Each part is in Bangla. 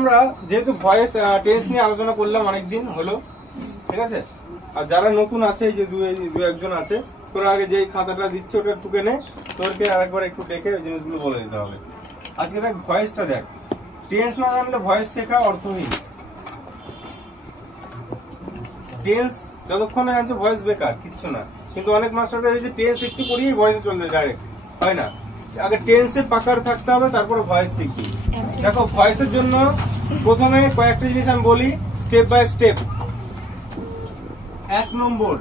আমরা যেহেতু ভয়েস টেন্স নিয়ে আলোচনা করলাম অনেকদিন হলো, ঠিক আছে। আর যারা নতুন আছে, এই যে দু একজন আছে, তোরা আগে যে খাতাটা দিচ্ছে ওটা টুকে নে, তোরকে আরেকবার একটু দেখে ওই জিনিসগুলো বলে দিতে হবে। আজকে দেখ ভয়েসটা দেখ, টেন্স না জানলে ভয়েস শেখা অর্থহীন। টেন্স যতক্ষণে জানছে ভয়েস বেকার, কিচ্ছু না। কিন্তু অনেক মাস্টাররা এই যে টেন্স একটু করিয়ে ভয়েসে চলে যায় ডাইরেক্ট, হয় না। আগে টেন্সে পাকার থাকতে হবে, তারপরে ভয়েস শিখবি। দেখো ভয়েসের জন্য প্রথমে কয়েকটা জিনিস আমি বলি স্টেপ বাই স্টেপ। 1 নম্বর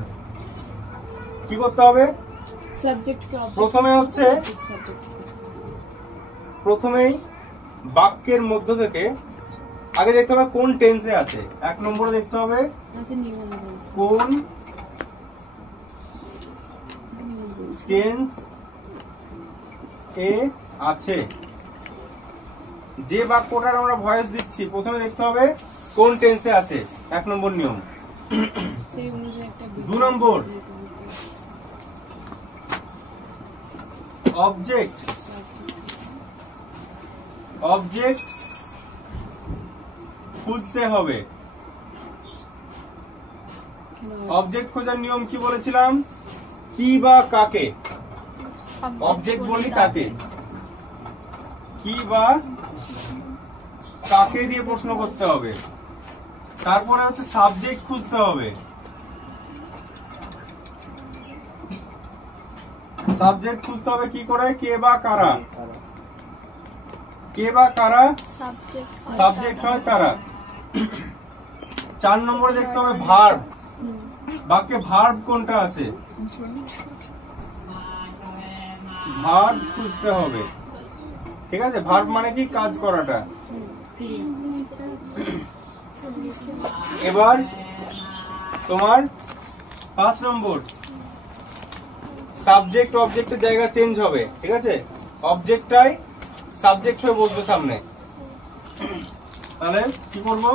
কি করতে হবে, প্রথমেই বাক্যের মধ্য থেকে আগে দেখতে হবে কোন টেন্সে আছে। 1 নম্বরে দেখতে হবে কোন টেন্স এ আছে। যে বাক্যটার আমরা ভয়েস দিচ্ছি প্রথমে দেখতে হবে কোন টেন্সে আছে, 1 নম্বর নিয়ম। 2 নম্বর অবজেক্ট খুঁজতে হবে। অবজেক্ট খোঁজার নিয়ম কি বলেছিলাম, কি বা কাকে। অবজেক্ট বলি কাকে, কি বা কাকে দিয়ে প্রশ্ন করতে হবে। তারপরে হচ্ছে সাবজেক্ট খুঁজতে হবে। সাবজেক্ট খুঁজতে হবে কি করে, কে বা কারা। কে বা কারা সাবজেক্ট হয় কারা। 4 নম্বরে দেখতে হবে ভার্ব, বাক্যে ভার্ব কোনটা আছে, ভার্ব খুঁজতে হবে। ঠিক আছে, ভার্ব মানে কি, কাজ করাটা। এবার তোমার 5 নম্বর সাবজেক্ট অবজেক্টের জায়গা চেঞ্জ হবে। ঠিক আছে, অবজেক্টটাই সাবজেক্ট হয়ে বসবে সামনে। তাহলে কি করব,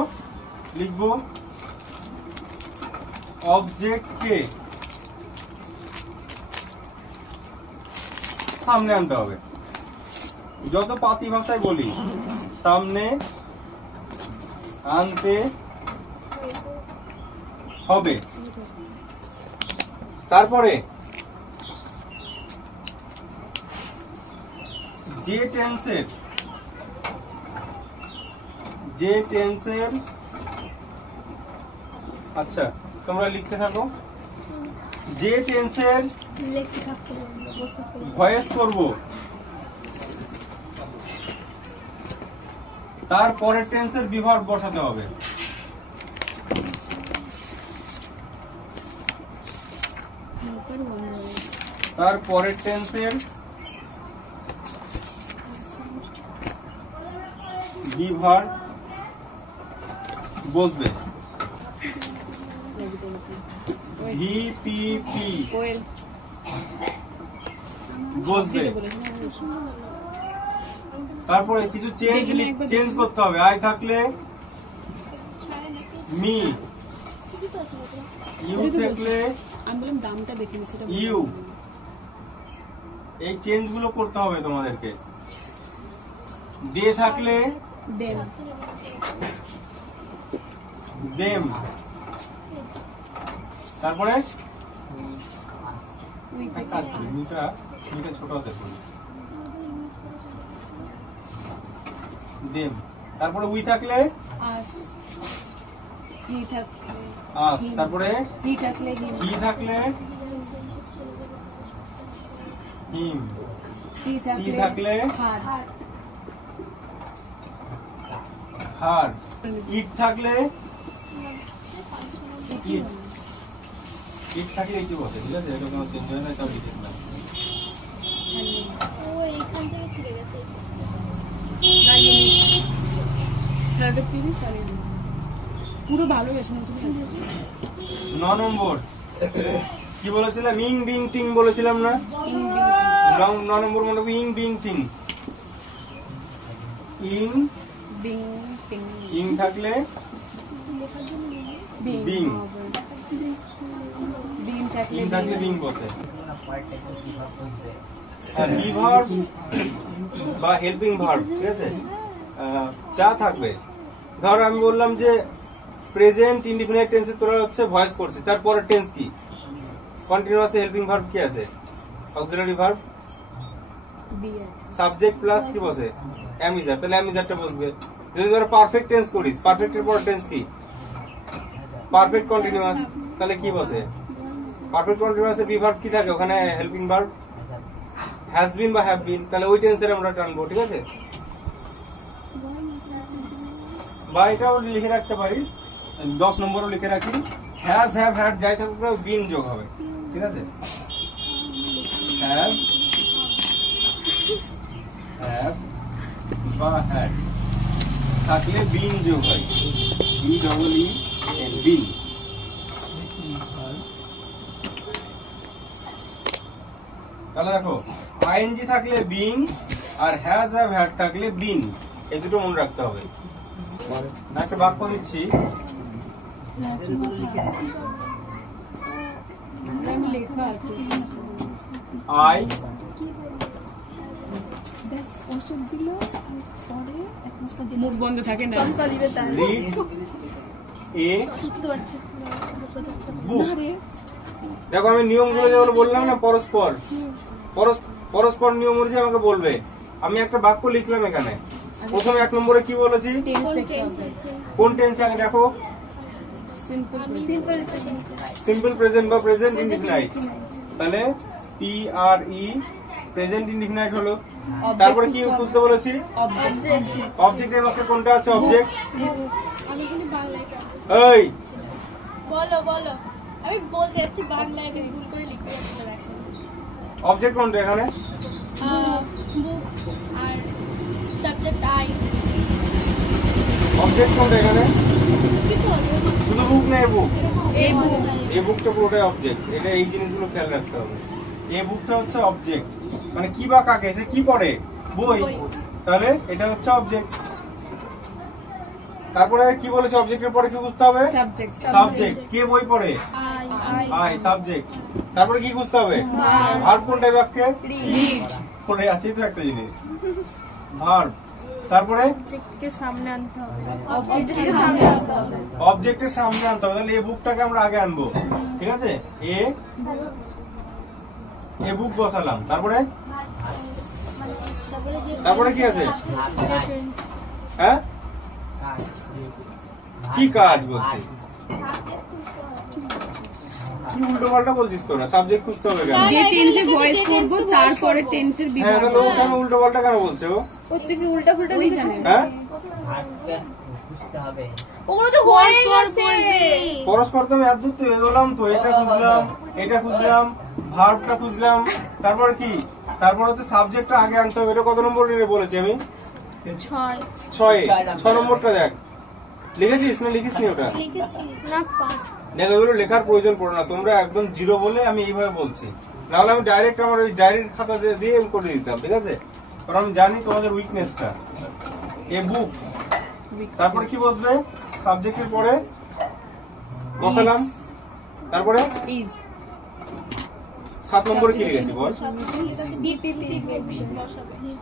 লিখব অবজেক্টকে সামনে আনতে হবে। যত পাতি ভাষায় বলি সামনে আনতে হবে। তারপরে যে টেন্সের আচ্ছা তোমরা লিখতে থাকো, যে টেন্সের ভয়েস করব তার পরের টেন্সের বিভার্ব বসাতে হবে। তার পরের টেন্সের বিভার্ব বসবে। ভিপিপি বসবে। তারপরে কিছু চেঞ্জ করতে হবে। আই থাকলে মি, ইউ থাকলে ইউ। এই চেঞ্জ গুলো করতে হবে তোমাদেরকে। দে থাকলে দেম। তারপরে ছোট আছে দেম। তারপরে উই থাকলে আস। তারপরে হি থাকলে হিম। সি থাকলে হার। ইট থাকলে ইট থাকলে কি বসে। ঠিক আছে, এটা কোনো চেঞ্জ হয় না, তাও লিখে না। পুরো ভালো গেছে। 9 নম্বর কি বলেছিলাম, ইং বিং টিং বলেছিলাম না। 9 নম্বর মনে হবে ইং বিং টিং। ইং ইং থাকলে বিং, ইং থাকলে বিং বসে। বিভার্ব বা হেল্পিং ভার্ব, ঠিক আছে, যা থাকবে ধর আমি বললাম যে প্রেজেন্ট ইনডিফিনাইট টেন্সে তোরা হচ্ছে ভয়েস করছিস, তারপরে টেন্স কি? কন্টিনিউয়াস হেল্পিং ভার্ব কি আছে? অক্সিলারি ভার্ব সাবজেক্ট প্লাস কি বসে? অ্যামিজার, তাহলে অ্যামিজারটা বসবে। যদি ধরো পারফেক্ট টেন্স করিস, পারফেক্টের পর টেন্স কি? পারফেক্ট কন্টিনিউয়াস, তাহলে কি বসে? পারফেক্ট কন্টিনিউয়াসে বি ভার্ব কি থাকে? ওখানে হেল্পিং ভার্ব হ্যাজ বিন বা হ্যাভ বিন, তাহলে ওই টেন্সের আমরা টানবো, ঠিক আছে? বা এটাও লিখে রাখতে পারিস, 10 নম্বরও লিখে রাখি, হ্যাজ হ্যাভ হ্যাড যাই থাকুক বিন যোগ হবে, ঠিক আছে? হ্যাজ হ্যাভ বা হ্যাড থাকলে বিন যোগ হয়, BEE বিন। তাহলে দেখো আইএনজি থাকলে বিং আর হ্যাজ হ্যাভ হ্যাড থাকলে বিন, এই দুটো মনে রাখতে হবে। একটা বাক্য দিচ্ছি, আই মুখ বন্ধ থাকে না। রিড এ বুক। দেখো আমি নিয়মগুলো যেগুলো বললাম না, পরস্পর পরস্পর নিয়ম অনুযায়ী আমাকে বলবে। আমি একটা বাক্য লিখলাম এখানে, প্রথমে 1 নম্বরে কি বলেছি? কোন টেন্স আগে দেখো? সিম্পল প্রেজেন্ট বা প্রেজেন্ট ইনডিফিনাইট, তাহলে PRE প্রেজেন্ট ইনডিফিনাইট হলো। তারপরে কি বুঝতে বলেছি? অবজেক্টের বাক্যে কোনটা আছে? অবজেক্ট। এই বলো বলো, আমি বলতে যাচ্ছি বাংলায় ভুল করে লিখতে যাচ্ছি। অবজেক্ট কোনটা এখানে? বুক আর সাবজেক্ট আই। অবজেক্ট কোনটা এখানে? কি বলবো? শুধু বুক না, বুক, এই বুক। এই বুকটা পুরোটাই অবজেক্ট। এটা এই জিনিসগুলো খেয়াল রাখতে হবে। এই বুকটা হচ্ছে অবজেক্ট, মানে কি বা কাকে, সে কি পড়ে? বই, তাহলে এটা হচ্ছে অবজেক্ট। তারপরে কি বলেছে? অবজেক্টের পরে কি বুঝতে হবে? সাবজেক্ট। কে বই পড়ে? I, subject. তারপরে কি বুঝতে হবে? ভার্ব কোনটা বাক্যে? পড়ে আছে তো একটা জিনিস, ভার্ব। তারপরে অবজেক্টের সামনে আনতে হবে। অবজেক্টের সামনে আনতে হবে, তাহলে এই বুকটাকে আমরা আগে আনবো, ঠিক আছে? এ বুক বসালাম। তারপরে কি আছে? হ্যাঁ, কি কাজ বলছে? কি উল্টো পাল্টা বলছিস তোরা? সাবজেক্ট খুঁজতে হবে কেন? যে টেন্সে ভয়েস করব তারপরে টেন্সের হ্যাঁ, তাহলে ও কেন উল্টো পাল্টা কেন বলছে? ও প্রত্যেকে উল্টা ফুলটা লিখে জানে। হ্যাঁ, ওগুলো তো হয়ে গেছে। পরস্পর তো আমি এত এগোলাম তো, এটা খুঁজলাম, ভার্বটা খুঁজলাম, তারপরে কি? তারপর হচ্ছে সাবজেক্টটা আগে আনতে হবে। এটা কত নম্বর বলেছি আমি? 6 নম্বরটা দেখ, লিখেছিস না লিখিস নি? ওটা লিখেছি না 5। দেখো এগুলো লেখার প্রয়োজন পড়ে না, তোমরা একদম জিরো বলে আমি এইভাবে বলছি, নাহলে আমি ডাইরেক্ট আমার ওই ডায়েরির খাতা দিয়ে করে দিতাম, ঠিক আছে? কারণ আমি জানি তোমাদের উইকনেসটা। এ বুক, তারপরে কি বসবে? সাবজেক্টের পরে বসালাম, তারপরে 7 নম্বরে কি লিখেছি বল?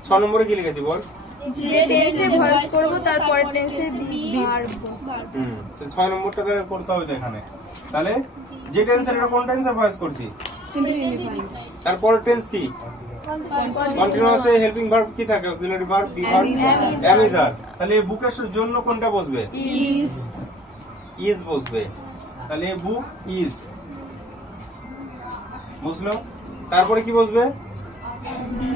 6 নম্বরে কি লিখেছি বল? যে টেন্সে ভয়েস করব তারপরে টেন্সে ভার্ব। 6 নম্বরটা করতে হবে তো এখানে। তাহলে যে টেন্সের, এটা কোন টেন্সের ভয়েস করছি? তারপরে টেন্স কি? কন্টিনিউয়াস হেল্পিং ভার্ব কি থাকে? Auxiliary verb, be verb, am is are. তাহলে এই বুকের জন্য কোনটা বসবে? ইজ বসবে। তাহলে এই বুক ইজ বুঝলো। তারপরে কি বসবে?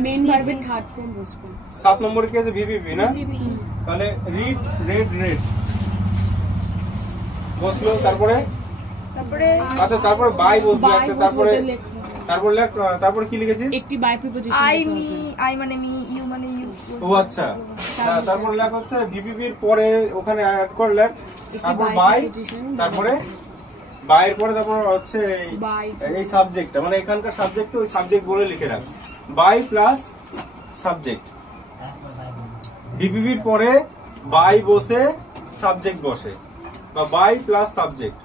মেইন ভার্বের থার্ড ফর্ম বসবে। 7 নম্বরে কি আছে? ভিভিপি না? তাহলে রিড, রেড বসলো। তারপরে আচ্ছা, তারপরে বাই বসবে একটা। তারপরে কি লিখেছিস? একটি বাই প্রিপোজিশন। আই মানে মি, ইউ মানে ইউ। ও আচ্ছা, তারপর লেখ হচ্ছে ভিভিপির পরে ওখানে অ্যাড কর লেখ, তারপর বাই, তারপরে বাইয়ের পরে তারপর হচ্ছে এই সাবজেক্টটা, মানে এখানকার সাবজেক্টে ওই সাবজেক্ট বলে লিখে রাখ, বাই প্লাস সাবজেক্ট। ভিভিপির পরে বাই বসে সাবজেক্ট বসে, বা বাই প্লাস সাবজেক্ট,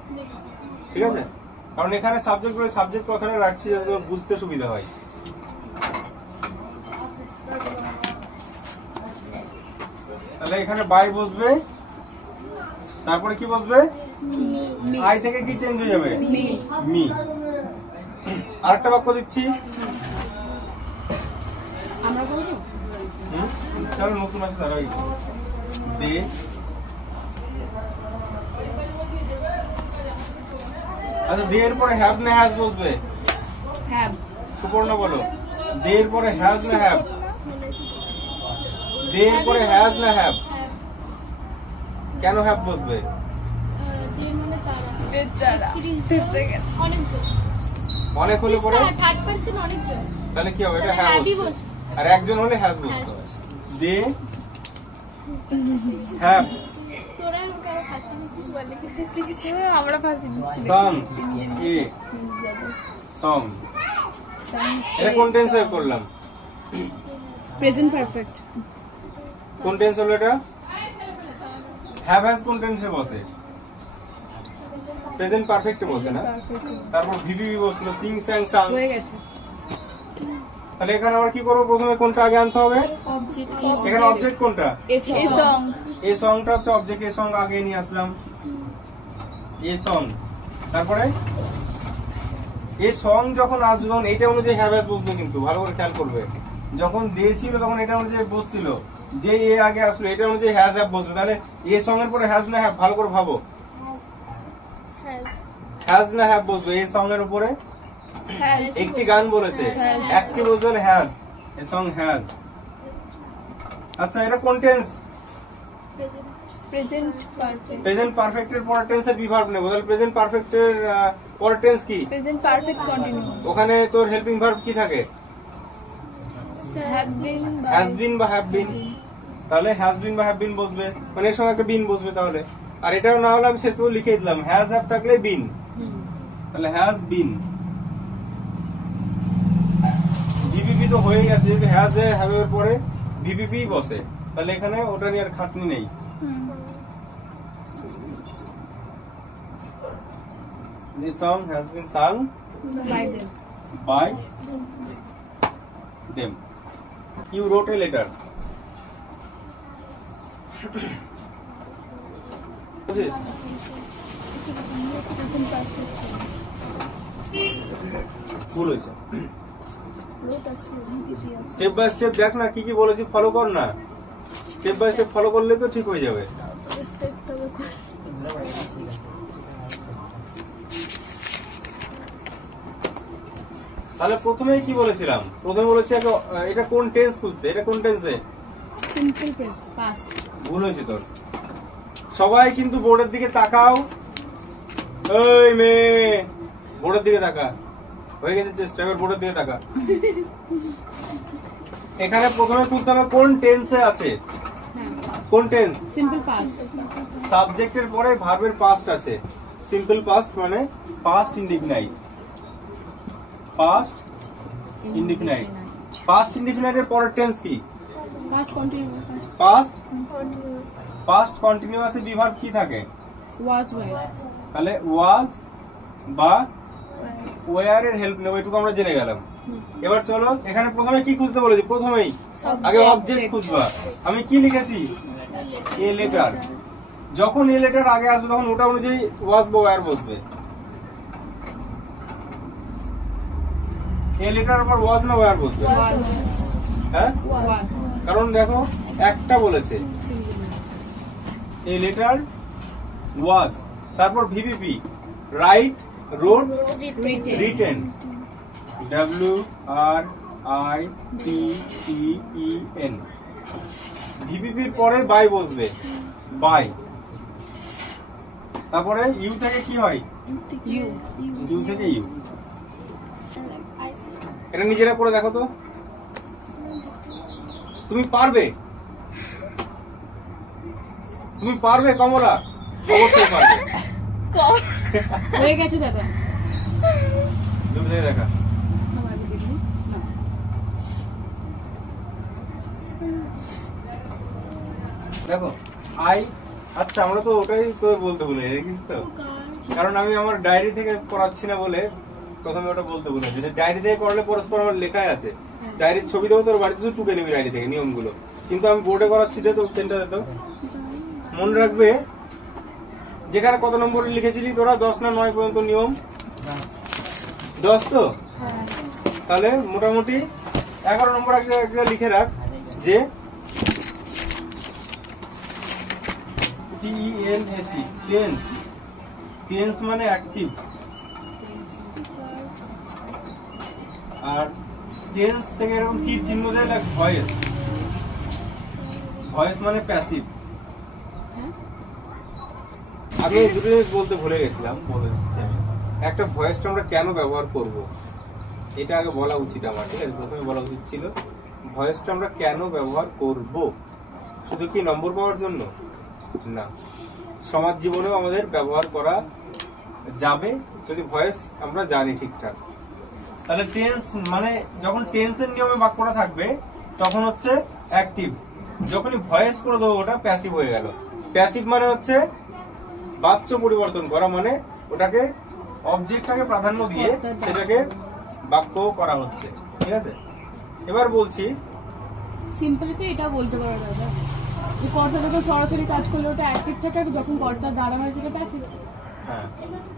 ঠিক আছে? কারণ এখানে সাবজেক্ট কথাটা রাখছি যাতে বুঝতে সুবিধা হয়। তাহলে এখানে বাই বসবে, তারপরে কি বসবে? আই থেকে কি চেঞ্জ হয়ে যাবে? মি। আরেকটা বাক্য দিচ্ছি। আমরা বলবো চলো নতুন আছে তারা দে আচ্ছা দে এর পরে হ্যাভ না হ্যাজ বসবে? হ্যাভ। সুপর্ণা বলো, দে এর পরে হ্যাজ না হ্যাভ? দে এর পরে হ্যাজ না হ্যাভ? কেন হ্যাভ বসবে? দিয়ে মানে তারা বেচারা অনেকজন, অনেক হলে পরে থার্ড পার্সন অনেকজন, তাহলে কি হবে? এটা তাহলে হ্যাভ হ্যাভই বসবে। বসবে। আর একজন হলে হ্যাজ বসবে। হ্যাজ বসবে। দে হ্যাভ তোরা আমাকে আরো ফাঁসি দিচ্ছিস বলে কি? আমরা ফাঁসি দিচ্ছি সং এ সং। এটা কোন টেন্সে করলাম? Present perfect. কোন টেন্স হলো এটা? হ্যাভ হ্যাজ কোন টেন্সে বসে? প্রেজেন্ট পারফেক্টে বসে না? তারপর ভিভিভি বসলো, সিং স্যাং সাং। হয়ে গেছে। তাহলে এখানে আবার কি করবো? প্রথমে কোনটা আগে আনতে হবে? এখানে অবজেক্ট কোনটা? A song. এই সংটা হচ্ছে অবজেক্ট, এই সং আগে নিয়ে আসলাম, এই সং। তারপরে এই সং যখন আসবে তখন এটা অনুযায়ী হ্যাভ হ্যাজ বসবে, কিন্তু ভালো করে খেয়াল করবে। যখন দিয়েছিল তখন এটা অনুযায়ী বসছিল, যে এ আগে আসলো এটা অনুযায়ী হ্যাজ হ্যাভ বসবে। তাহলে এই সং এর পরে হ্যাজ না হ্যাভ? ভালো করে ভাবো, হ্যাজ না হ্যাভ বসবে এই সং এর উপরে? একটি গান বলেছে, একটি বসবে হ্যাজ, এই সং হ্যাজ। আচ্ছা এটা কোন টেন্স? প্রেজেন্ট পারফেক্ট প্রেজেন্ট পারফেক্টের পরের টেন্সের বিভার্ব নেব। তাহলে প্রেজেন্ট পারফেক্টের পরের টেন্স কি? প্রেজেন্ট পারফেক্ট কন্টিনিউ ওখানে তোর হেল্পিং ভার্ব কি থাকে? হ্যাভ বিন হ্যাজ বিন বা হ্যাভ বিন। তাহলে হ্যাজ বিন বা হ্যাভ বিন বসবে, মানে এর সঙ্গে একটা বিন বসবে। তাহলে আর এটাও না হলে আমি শেষ করে লিখে দিলাম হ্যাজ হ্যাভ থাকলে বিন, তাহলে হ্যাজ বিন। ভিভিপি তো হয়ে গেছে, যদি হ্যাজ হ্যাভ এর পরে ভিভিপি বসে তাহলে এখানে ওটা নিয়ে আর খাটনি নেই। This song has been sung by them. by them. You wrote a letter. ভুল হয়েছে। স্টেপ বাই স্টেপ দেখ না কি কি বলেছি, ফলো কর না। স্টেপ বাই স্টেপ ফলো করলে তো ঠিক হয়ে যাবে। তাহলে প্রথমেই কি বলেছিলাম? প্রথমে বলেছি এটা কোন টেন্স খুঁজতে। এটা কোন টেন্সে? Simple present past. ভুল হয়েছে তোর। সবাই কিন্তু বোর্ডের দিকে তাকাও। ওই মেয়ে বোর্ডের দিকে তাকা। হয়ে গেছে চেষ্টা, এবার বোর্ডের দিকে তাকা। এখানে প্রথমে খুঁজতে হবে কোন টেন্সে আছে। কোন টেন্স? Simple past. সাবজেক্টের পরে ভার্বের পাস্ট আছে। সিম্পল পাস্ট মানে past indefinite. Past indefinite. Past ইনডিফিনাইটের পরের টেন্স কি? Past continuous. পাস্ট কন্টিনিউয়াসে বিভার্ব কি থাকে? Was were. তাহলে ওয়াজ বা ওয়্যার এর হেল্প নেব, এটুকু আমরা জেনে গেলাম। এবার চলো এখানে প্রথমে কি খুঁজতে বলেছি? প্রথমেই আগে অবজেক্ট খুঁজবা। আমি কি লিখেছি? A letter. যখন এ লেটার আগে আসবে তখন ওটা অনুযায়ী ওয়াজ বা ওয়্যার বসবে। এ লেটার পর ওয়াজ না ওয়্যার বসবে? হ্যাঁ, ওয়াজ। কারণ দেখো একটা বলেছে এ লেটার ওয়াজ, তারপর VVP right, road, written. WRITEN। ভিভিপির পরে বাই বসবে, বাই। তারপরে ইউ থেকে কি হয়? ইউ। ইউ থেকে ইউ। এটা নিজেরা করে দেখো তো, তুমি পারবে? তুমি পারবে কমলা? অবশ্যই পারবে। হয়ে গেছে দাদা। তুমি দেখে দেখা। দেখো আই, আচ্ছা আমরা তো ওটাই তো বলতে ভুলে দেখিস তো, কারণ আমি আমার ডায়েরি থেকে পড়াচ্ছি না বলে প্রথমে ওটা বলতে ভুলে। ডায়েরি থেকে পড়লে পরস্পর আমার লেখাই আছে, ডায়েরির ছবি দেবো, তোর বাড়িতে শুধু টুকে নিবি ডায়েরি থেকে নিয়মগুলো, কিন্তু আমি বোর্ডে করাচ্ছি। যে তো পেনটা তো মনে রাখবে যেখানে কত নম্বর লিখেছিলি তোরা 10 না 9 পর্যন্ত নিয়ম 10 তো তাহলে মোটামুটি 11 নম্বর একটা লিখে রাখ যে টেনএসি টেন্স মানে অ্যাক্টিভ আর টেন্স থেকে এরকম কি চিহ্ন দেয় লাইক ভয়েস ভয়েস মানে প্যাসিভ আমি দুটো জিনিস বলতে ভুলে গেছিলাম বলে দিচ্ছি আমি একটা ভয়েসটা আমরা কেন ব্যবহার করব এটা আগে বলা উচিত আমার ঠিক আছে প্রথমে বলা উচিত ছিল ভয়েসটা আমরা কেন ব্যবহার করব শুধু কি নম্বর পাওয়ার জন্য না সমাজ জীবনেও আমাদের ব্যবহার করা যাবে যদি ভয়েস আমরা জানি ঠিকঠাক তাহলে টেন্স মানে যখন টেন্সের নিয়মে বাক্যটা থাকবে তখন হচ্ছে অ্যাক্টিভ যখনই ভয়েস করে দেবো ওটা প্যাসিভ হয়ে গেল প্যাসিভ মানে হচ্ছে বাচ্য পরিবর্তন করা মানে ওটাকে অবজেক্টটাকে প্রাধান্য দিয়ে সেটাকে বাক্য করা হচ্ছে ঠিক আছে এবার বলছি সিম্পলি তো এটা বলতে পারো দাদা যে কর্তা যখন সরাসরি কাজ করলে ওটা অ্যাক্টিভ থাকে আর যখন কর্তার দ্বারা হয় সেটা প্যাসিভ হ্যাঁ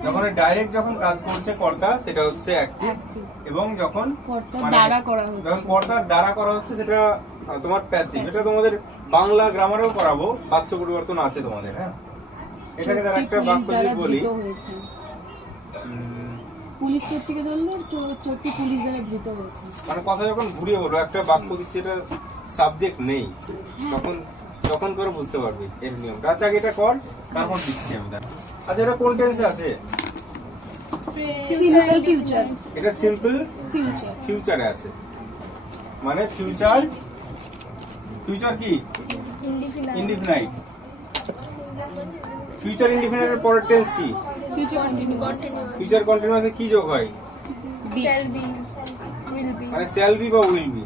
যখন ডাইরেক্ট যখন কাজ করছে কর্তা সেটা হচ্ছে অ্যাক্টিভ এবং যখন কর্তার মানে দ্বারা করা হচ্ছে যখন কর্তার দ্বারা করা হচ্ছে সেটা তোমার প্যাসিভ এটা তোমাদের বাংলা গ্রামারেও করাবো বাচ্য পরিবর্তন আছে তোমাদের হ্যাঁ এটাকে তার একটা বাক্য যদি বলি পুলিশ চোরটিকে ধরলো চোরটি পুলিশ দ্বারা ধৃত হয়েছে মানে কথা যখন ঘুরিয়ে বলো একটা বাক্য দিচ্ছে এটা সাবজেক্ট নেই তখন তখন করে বুঝতে পারবি এর নিয়মটা আচ্ছা আগে এটা কর তারপর দিচ্ছি আমি আচ্ছা এটা কোন টেন্সে আছে সিম্পল ফিউচার এটা সিম্পল ফিউচার ফিউচারে আছে মানে ফিউচার ফিউচার কি ইনডিফিনাইট ফিউচার ইনডিফিনাইটের পরের টেন্স কি ফিউচার কন্টিনিউ ফিউচার কন্টিনিউয়াসে কি যোগ হয় shall be, will be, মানে শ্যাল বি বা উইল বি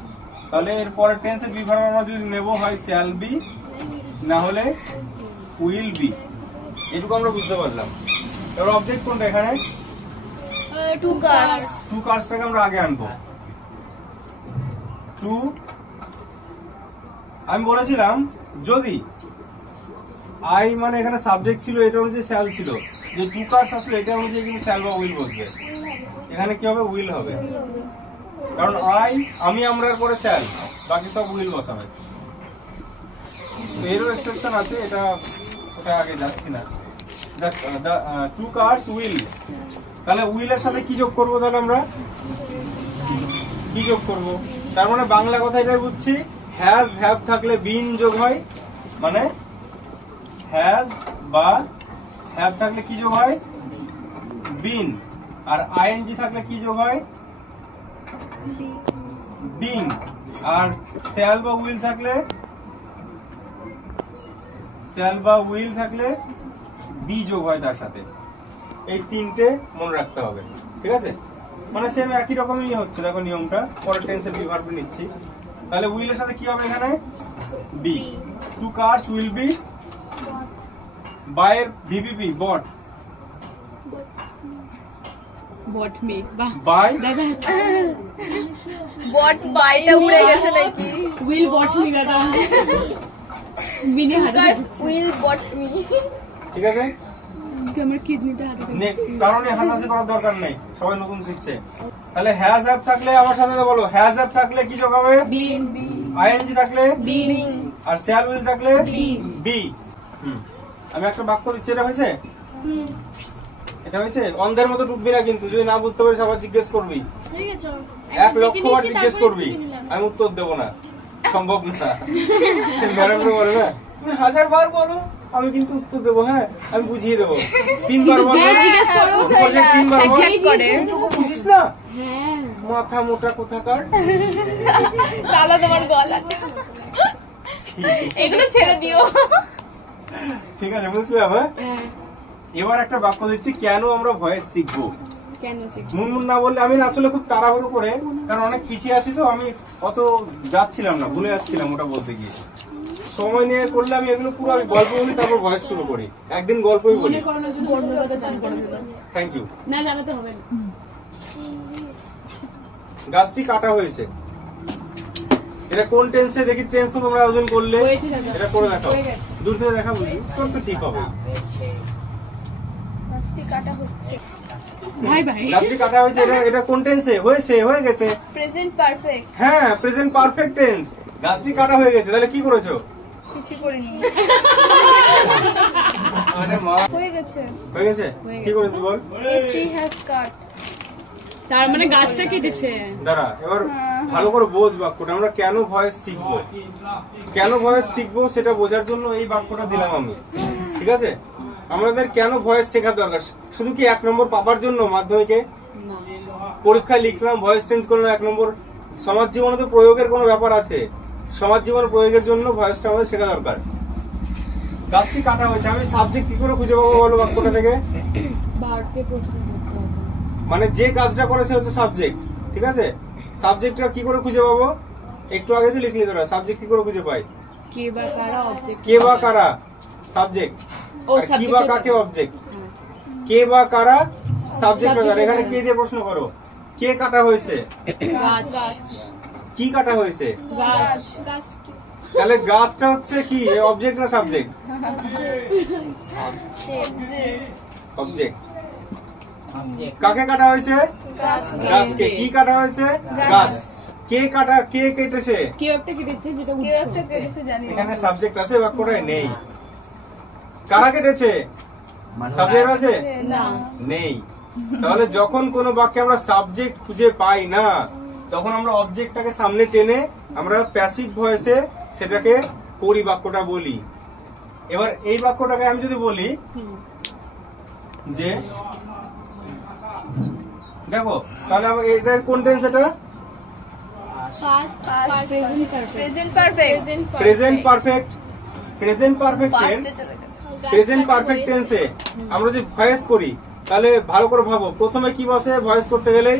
তাহলে এর পরের টেন্সের বি ভার্ব আমরা যদি নেব হয় শ্যাল বি না হলে উইল বি এটুকু আমরা বুঝতে পারলাম এবার অবজেক্ট কোনটা এখানে টু কার্স টু কার্সটাকে আমরা আগে আনবো টু আমি বলেছিলাম যদি আই মানে এখানে সাবজেক্ট ছিল এটা অনুযায়ী শ্যাল ছিল যে টু কার্স আসলে এটা অনুযায়ী কিন্তু শ্যাল বা উইল বসবে এখানে কি হবে উইল হবে কারণ আমি আমরার পরে শ্যাল বাকি সব উইল বসাবে এরও এক্সেপশন আছে এটা ওটা আগে যাচ্ছি না টু কার্স উইল তাহলে উইলের সাথে কি যোগ করবো তাহলে আমরা কি যোগ করবো তার মানে বাংলা কথা এটাই বুঝছি হ্যাজ হ্যাভ থাকলে বিন যোগ হয় মানে হ্যাজ বা হ্যাভ থাকলে কি যোগ হয় বিন আর আইএনজি থাকলে কি যোগ হয় বিং আর শ্যাল বা উইল থাকলে বি যোগ হয় তার সাথে এই তিনটে মনে রাখতে হবে ঠিক আছে মানে সেম একই রকমই হচ্ছে দেখো নিয়মটা পরের টেন্সের বি ভার্ব নিচ্ছি তাহলে উইলের সাথে কি হবে এখানে be two cars will be by ভিভিপি বট বট মেড বাহ বাই দাদা bought by টা উড়ে গেছে নাকি? উইল বট মি দাদা বিনি হাতে Cars will bought me. ঠিক আছে আমার কিডনিটা হাতে নেক্সট কারণে হাসাহাসি করার দরকার নেই সবাই নতুন শিখছে তাহলে হ্যাজ হ্যাভ থাকলে আমার সাথে বলো হ্যাজ হ্যাভ থাকলে কি যোগ হবে বিন আইএনজি থাকলে বিন আর শ্যাল উইল থাকলে বি বি আমি একটা বাক্য দিচ্ছি এটা হয়েছে এটা হয়েছে অন্ধের মতো ডুববি না কিন্তু যদি না বুঝতে পারিস আবার জিজ্ঞেস করবি ঠিক আছে 1,00,000 বার জিজ্ঞেস করবি আমি উত্তর দেবো না সম্ভব না ম্যাডামকে বলে না তুমি 1000 বার বলো আমি কিন্তু উত্তর দেবো হ্যাঁ আমি বুঝিয়ে দেবো 3 বার বলো জিজ্ঞেস করো 3 বার বল Check করে। এটুকু বুঝিস না হ্যাঁ মাথা মোটা কোথাকার তালা তোমার গলা। এগুলো ছেড়ে দিও। ঠিক আছে বুঝলাম হ্যাঁ হ্যাঁ এবার একটা বাক্য দিচ্ছি কেন আমরা ভয়েস শিখবো কেন শিখবো মুনমুন না বললে আমি আসলে খুব তাড়াহুড়ো করে কারণ অনেক পিছিয়ে আছি তো আমি অত যাচ্ছিলাম না ভুলে যাচ্ছিলাম ওটা বলতে গিয়ে সময় নিয়ে করলে আমি এগুলো পুরো আমি গল্প বলি তারপর ভয়েস শুরু করি একদিন গল্পই বলি মনে করো না যদি অন্য কথা চান করে দিল থ্যাংক ইউ না জানাতে হবে না গাছটি কাটা হয়েছে এটা কোন টেন্সে দেখি টেন্স তো তোমরা আয়োজন করলে হয়েছে দাদা। এটা করে দেখাও হয়ে গেছে। দূর থেকে দেখা বুঝি সব তো ঠিক হবে গাছটি কাটা হচ্ছে। ভাই ভাই গাছটি কাটা হয়েছে, এটা কোন টেন্সে হয়েছে? হয়ে গেছে। Present perfect. হ্যাঁ, প্রেজেন্ট পারফেক্ট টেন্স। গাছটি কাটা হয়ে গেছে, তাহলে কি করেছো? কিছু করিনি। আরে মা, হয়ে গেছে। হয়ে গেছে। কি করেছো বল? A tree has cut. তার মানে গাছটা কেটেছে। দাঁড়া, এবার ভালো করে বোঝ বাক্যটা। আমরা কেন ভয়েস শিখবো, কেন ভয়েস শিখবো সেটা বোঝার জন্য এই বাক্যটা দিলাম আমি। ঠিক আছে, আমাদের কেন ভয়েস শেখার দরকার? শুধু কি 1 নম্বর পাবার জন্য মাধ্যমিকে না, পরীক্ষায় লিখলাম, ভয়েস চেঞ্জ করলাম 1 নম্বর? সমাজ জীবনে তো প্রয়োগের কোনো ব্যাপার আছে। সমাজ জীবনে প্রয়োগের জন্য ভয়েসটা আমাদের শেখা দরকার। গাছটি কাটা হয়েছে, আমি সাবজেক্ট কি করে খুঁজে পাবো বলো বাক্যটা থেকে? ভার্বকে প্রশ্ন করতে হবে। মানে যে কাজটা করেছে হচ্ছে সাবজেক্ট। ঠিক আছে, সাবজেক্টটা কি করে খুঁজে পাবো? একটু আগে তো লিখলি তোরা, সাবজেক্ট কি করে খুঁজে পাই? কে বা কারা অবজেক্ট, কে বা কারা সাবজেক্ট, ও আর কি বা subject কাকে অবজেক্ট। কে বা কারা সাবজেক্ট। Subject এখানে কে দিয়ে প্রশ্ন করো? কে কাটা হয়েছে? গাছ, কি কাটা হয়েছে? গাছ, গাছ কি? তাহলে গাছটা হচ্ছে কি, অবজেক্ট না সাবজেক্ট? অবজেক্ট। কাকে কাটা হয়েছে? গাছকে। কি কাটা হয়েছে? গাছ। কে কাটা, কে কেটেছে? কেউ একটা কেটেছে যেটা কেউ উৎস। একটা কেটেছে জানি না। এখানে সাবজেক্ট আছে, বাক্যটায় নেই। কারা কেটেছে? সাবজেক্ট আছে? না, নেই। তাহলে যখন কোনো বাক্যে আমরা সাবজেক্ট খুঁজে পাই না, তখন আমরা অবজেক্টটাকে সামনে টেনে আমরা প্যাসিভ ভয়েসে সেটাকে করি, বাক্যটা বলি। এবার এই বাক্যটাকে আমি যদি বলি যে দেখো, তাহলে এটার কোন টেন্স? এটা Past, present perfect. Present perfect. Present perfect. Present perfect tense, পাস্টে চলে গেছে। প্রেজেন্ট পারফেক্ট টেন্সে আমরা যে ভয়েস করি, তাহলে ভালো করে ভাবো, প্রথমে কি বসে ভয়েস করতে গেলে?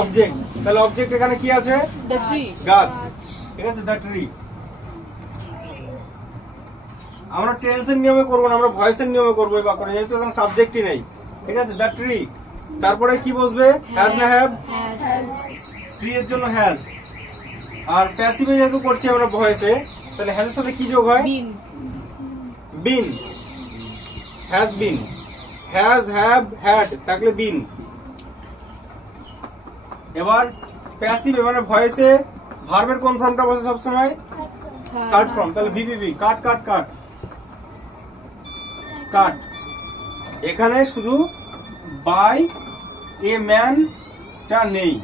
অবজেক্ট। তাহলে অবজেক্ট এখানে কি আছে? The tree. গাছ। ঠিক আছে, দ্য ট্রি। আমরা টেন্সের নিয়মে করবো না, আমরা ভয়েসের নিয়মে করবো এই বাক্যটা, যেহেতু এখানে সাবজেক্টই নেই। ঠিক আছে, দ্য ট্রি। তারপরে কি বসবে? হ্যাজ না হ্যাভ? ট্রি এর জন্য হ্যাজ। আর প্যাসিভে যেহেতু করছি আমরা ভয়েসে, তাহলে হ্যাজের সাথে কি যোগ হয়? Been. Been. Has been. Has, have, had থাকলে বিন। এবার প্যাসিভে মানে ভয়েসে ভার্বের কোন ফর্মটা বসে সবসময়? Third form. তাহলে ভিভিভি, কাট কাট কাট কাট। এখানে শুধু বাই এ ম্যানটা নেই।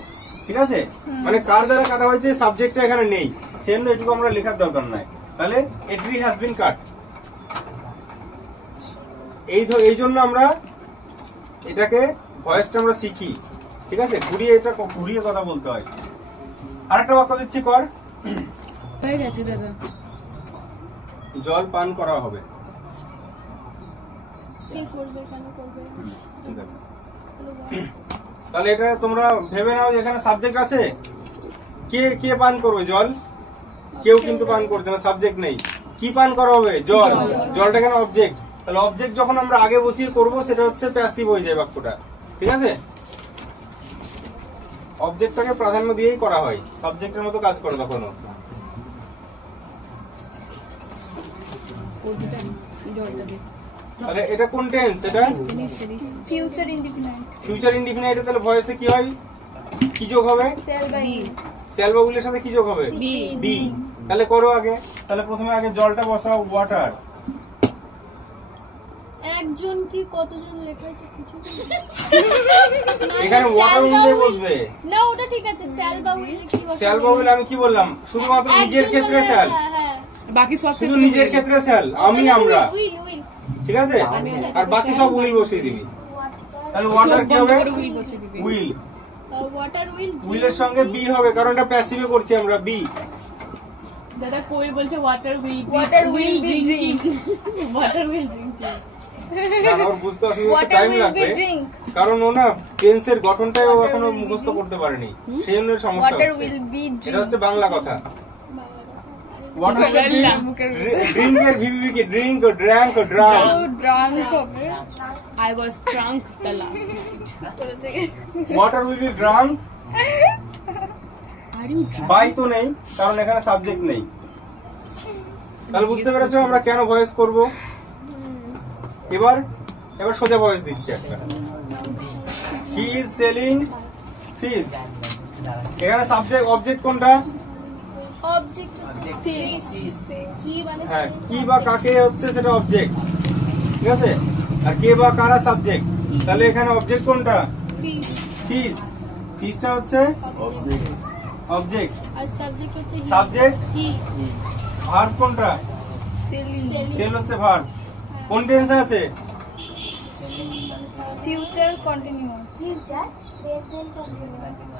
ঠিক আছে, মানে কার দ্বারা কাটা হয়েছে সাবজেক্টটা এখানে নেই, সেজন্য এটুকু আমরা লেখার দরকার নাই। তাহলে এ ট্রি হ্যাজ বিন কাট। এই জন্য আমরা এটাকে ভয়েসটা আমরা শিখি। ঠিক আছে, ঘুরিয়ে কথা বলতে হয়। আরেকটা বাক্য দিচ্ছি, কর। হয়ে গেছে দাদা। জল পান করা হবে। কে করবে, কেন করবে? ঠিক আছে, তাহলে এটা তোমরা ভেবে নাও যে এখানে সাবজেক্ট আছে। কে কে পান করবে? জল। কেউ কিন্তু পান করছে না, সাবজেক্ট নেই। কি পান করা হবে? জল। জলটা কেন অবজেক্ট। তাহলে অবজেক্ট যখন আমরা আগে বসিয়ে করব, সেটা হচ্ছে প্যাসিভ হয়ে যায় বাক্যটা। ঠিক আছে, অবজেক্টটাকে প্রাধান্য দিয়েই করা হয়, সাবজেক্টের মতো কাজ করে তখনও। তাহলে এটা কোন টেন্স? এটা ফিউচার ইনডিফিনাইট। Future indefinite. তাহলে ভয়েসে কি হয়? কি যোগ হবে? Sell by. শ্যাল বা উইলের সাথে কি যোগ হবে? বি। তাহলে করো আগে। তাহলে প্রথমে আগে জলটা বসাও, ওয়াটার। একজন কি কতজন লেখায় তো কিছু এখানে ওয়াটার উইলে বসবে। না, ওটা ঠিক আছে। স্যাল বা উইলে কি বসে? শ্যাল বা উইল আমি কি বললাম? শুধুমাত্র নিজের ক্ষেত্রে শ্যাল, হ্যাঁ, বাকি সব শুধু নিজের ক্ষেত্রে শ্যাল, আমি, আমরা। Will will. ঠিক আছে, আর বাকি সব উইল বসিয়ে দিবি। তাহলে ওয়াটার কি হবে? উইল। Water will. উইলের সঙ্গে বি হবে, কারণ এটা প্যাসিভে করছি আমরা, বি। দাদা কই বলছে water will be drink. Water will drink. না, ওর বুঝতে অসুবিধা, Water টাইম will be লাগবে, drink. কারণ ও না টেন্সের গঠনটাই ও এখনো মুখস্থ করতে পারেনি, সেই জন্য সমস্যা Water হচ্ছে। will be এটা drink. হচ্ছে বাংলা কথা। ওয়াটার বললাম। ড্রিঙ্কের ভিভিভি কি? Drink, drank, drunk. Oh, drunk হবে। I was drunk the last night. Water will be drunk. Are you drunk? By তো নেই, কারণ এখানে সাবজেক্ট নেই। তাহলে বুঝতে পেরেছো আমরা কেন ভয়েস করব। এবার এবার সোজা ভয়েস দিচ্ছি একটা। He is selling fish. এখানে সাবজেক্ট অবজেক্ট কোনটা? অবজেক্ট কি মানে হ্যাঁ, কি বা কাকে হচ্ছে সেটা অবজেক্ট, ঠিক আছে? আর কে বা কারা সাবজেক্ট। তাহলে এখানে অবজেক্ট কোনটা? ফিশ। ফিশটা হচ্ছে অবজেক্ট, আর সাবজেক্ট হচ্ছে সাবজেক্ট। হি। ভার্ব কোনটা? সেল হচ্ছে ভার্ব। কোন টেন্সে আছে? Future continuous.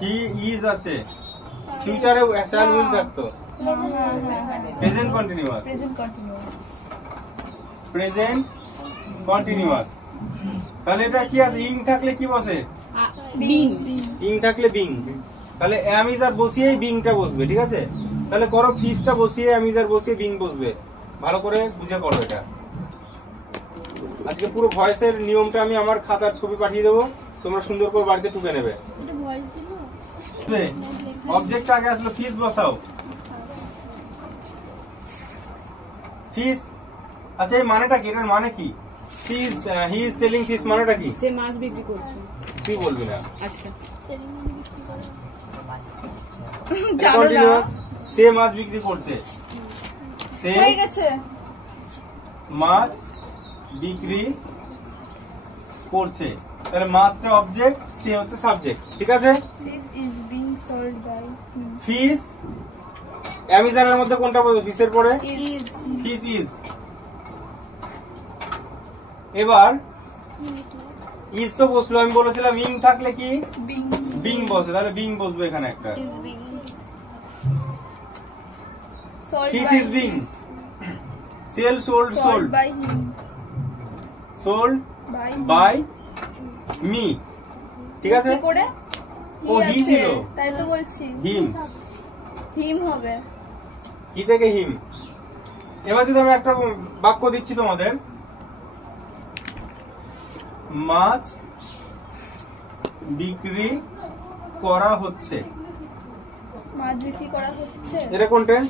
হি ইজ আছে। ফিউচারে শ্যাল উইল থাকতো। Present continuous. Present continuous. Present continuous. তাহলে এটা কি আছে? ইং থাকলে কি বসে? বিং। ইং থাকলে বিং। তাহলে অ্যাম ইজ আর বসিয়েই বিংটা বসবে, ঠিক আছে? তাহলে করো ফিশটা বসিয়ে অ্যাম ইজ আর বসিয়ে বিং বসবে। ভালো করে বুঝে করো এটা। আজকে পুরো ভয়েসের নিয়মটা আমি আমার খাতার ছবি পাঠিয়ে দেবো, তোমরা সুন্দর করে বাড়িতে টুকে নেবে। এটা ভয়েস দিল। অবজেক্ট আগে আসলো, ফিশ বসাও। ফিশ। আচ্ছা, এই মানেটা কি? এটার মানে কি? হি ইজ সেলিং ফিশ মানেটা কি? সে মাছ বিক্রি করছে। তুই বলবি না। আচ্ছা, সেলিং মানে বিক্রি করা। জানো না। সে মাছ বিক্রি করছে। সে হয়ে গেছে। মাছ বিক্রি করছে। তাহলে মাছটা অবজেক্ট, সে হচ্ছে সাবজেক্ট, ঠিক আছে? This is being sold by him. Fish অ্যামাজনের মধ্যে কোনটা বলবো? ফিশের পরে Is ফিশ ইজ। এবার ইজ তো বসলো, আমি বলেছিলাম ইং থাকলে কি being বিং বসে, তাহলে বিং বসবে এখানে একটা। is being sold fish by is being. Sell sold sold sold by him. Sold By by me, ঠিক আছে? কি করে? ও, He he আছে, ছিল। তাই তো বলছি। হিম। হিম হবে। কি থেকে হিম। এবার যদি আমি একটা বাক্য দিচ্ছি তোমাদের, মাছ বিক্রি করা হচ্ছে, মাছ বিক্রি করা হচ্ছে। এটা কোন টেন্স?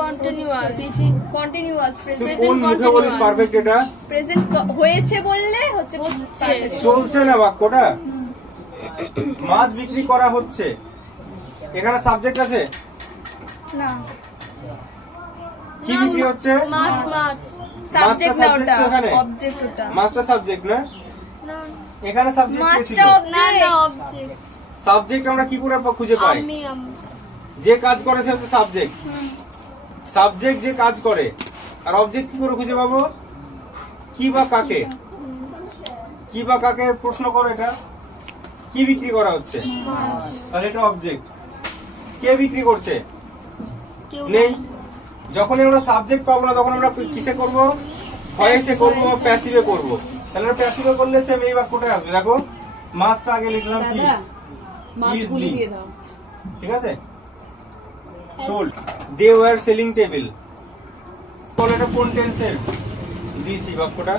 কন্টিনিউয়াস। কন্টিনিউয়াস তুই প্রেজেন্ট। কোন মুখে বলিস পারফেক্ট? এটা প্রেজেন্ট হয়েছে বললে হচ্ছে perfect। চলছে না বাক্যটা। মাছ বিক্রি করা হচ্ছে, এখানে সাবজেক্ট আছে? না, কি বিক্রি হচ্ছে? মাছ মাছ সাবজেক্ট না, subject ওটা তো এখানে। অবজেক্ট। ওটা মাছটা সাবজেক্ট না? না এখানে সাবজেক্ট কে ছিল? মাছটা না না অবজেক্ট। অবজেক্ট সাবজেক্ট আমরা কি করে খুঁজে পাই? আমি যে কাজ করে সে হচ্ছে সাবজেক্ট। সাবজেক্ট যে কাজ করে, আর অবজেক্ট কি করে খুঁজে পাবো? কি বা কাকে। কি বা কাকে প্রশ্ন করো। এটা কি বিক্রি করা হচ্ছে, তাহলে এটা অবজেক্ট। কে বিক্রি করছে? কেউ নেই। যখনই আমরা সাবজেক্ট পাবো না তখন আমরা কিসে করবো? ভয়েসে করবো, প্যাসিভে করবো। তাহলে প্যাসিভে করলে সেম এই বাক্যটা আসবে। দেখো, মাছটা আগে লিখলাম দাদা ফিশ, মাছ Is গুলি being। দিয়ে দাও। ঠিক আছে? Sold, they were selling table. বল এটা কোন টেন্সের দিয়েছি বাক্যটা?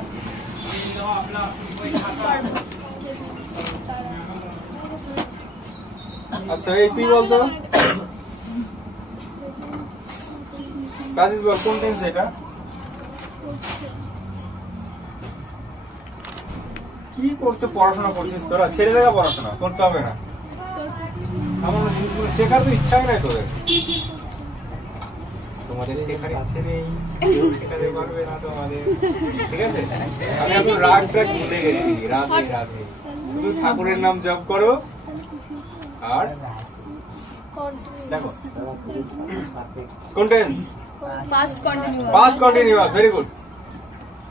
আচ্ছা, এই তুই বলতো কাজিস, বল কোন টেন্স এটা? কি করছে? পড়াশোনা করছিস তোরা? ছেড়ে দেখা পড়াশোনা করতে হবে না। আমার জিনিসগুলো শেখার তো ইচ্ছাই নাই তোদের। তোমাদের শেখার ইচ্ছে নেই, কেউ শেখাতে পারবে না তোমাদের, ঠিক আছে? আমি এখন রাগটা ভুলে গেছি। রাধে রাধে, শুধু ঠাকুরের নাম জপ করো। আর দেখো কোন tense? First continuous. Past continuous. Very good.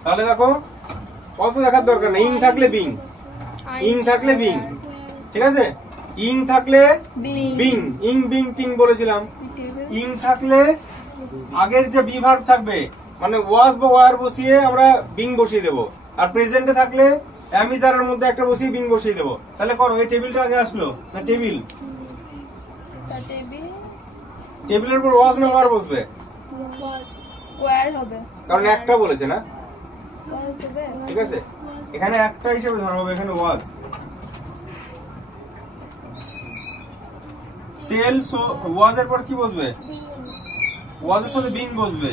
তাহলে দেখো, কত দেখার দরকার নেই। ইং থাকলে বিং, ইং থাকলে বিং, ঠিক আছে? ইং থাকলে বিং, ইং বিং টিং বলেছিলাম। ইং থাকলে আগের যে বিভাগ থাকবে, মানে ওয়াজ বা ওয়ার বসিয়ে আমরা বিং বসিয়ে দেবো। আর প্রেজেন্টে থাকলে অ্যামিজারের মধ্যে একটা বসিয়ে বিং বসিয়ে দেবো। তাহলে করো, এই টেবিলটা আগে আসলো না? টেবিল, টেবিলের উপর ওয়াজ না ওয়ার বসবে? ওয়্যার হবে। কারণ একটা বলেছে না, ওয়্যার হবে। ঠিক আছে? এখানে একটা হিসেবে ধরা হবে। এখানে ওয়াজ। সেল, ওয়াজ এর পর কি বসবে? ওয়াজের সাথে বিং বসবে,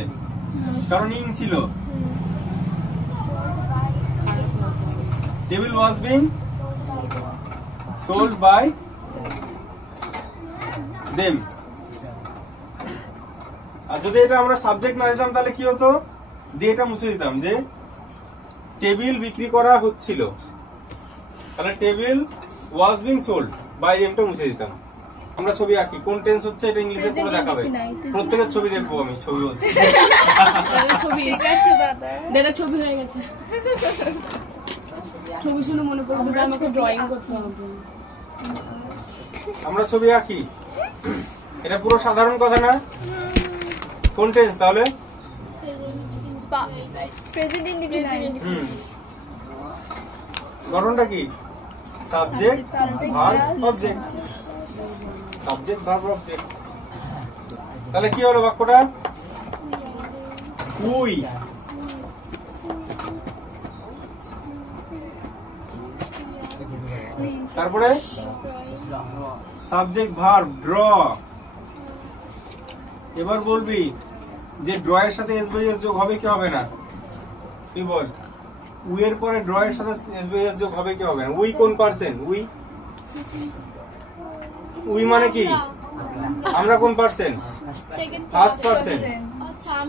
কারণ ইং ছিল। Table was being sold by them. আর যদি এটা আমরা সাবজেক্ট না দিতাম তাহলে কি হতো, দিয়ে এটা মুছে দিতাম যে টেবিল বিক্রি করা হচ্ছিল, তাহলে table was being sold by দেমটা মুছে দিতাম। আমরা ছবি আঁকি, কোন টেন্স হচ্ছে এটা ইংলিশে করে দেখাবে। প্রত্যেকের ছবি দেখবো আমি, ছবি হচ্ছে ছবি ঠিক আছে দাদা। দাদা ছবি হয়ে গেছে। ছবি শুনে মনে পড়লো যে আমাকে ড্রয়িং করতে হবে। আমরা ছবি আঁকি, এটা পুরো সাধারণ কথা না? কোন টেন্স তাহলে? Present indefinite. গঠনটা কি? Subject verb object, subject verb object. তাহলে কি হলো বাক্যটা? উই তারপরে সাবজেক্ট ভার্ব ড্র। এবার বলবি যে ড্র এর সাথে এস বাই এস যোগ হবে কি হবে না? তুই বল, উই এর পরে ড্র এর সাথে এস বাই এস যোগ হবে কি হবে না? উই কোন পার্সেন্ট? উই মানে কি? আমরা কোন percent? First percent.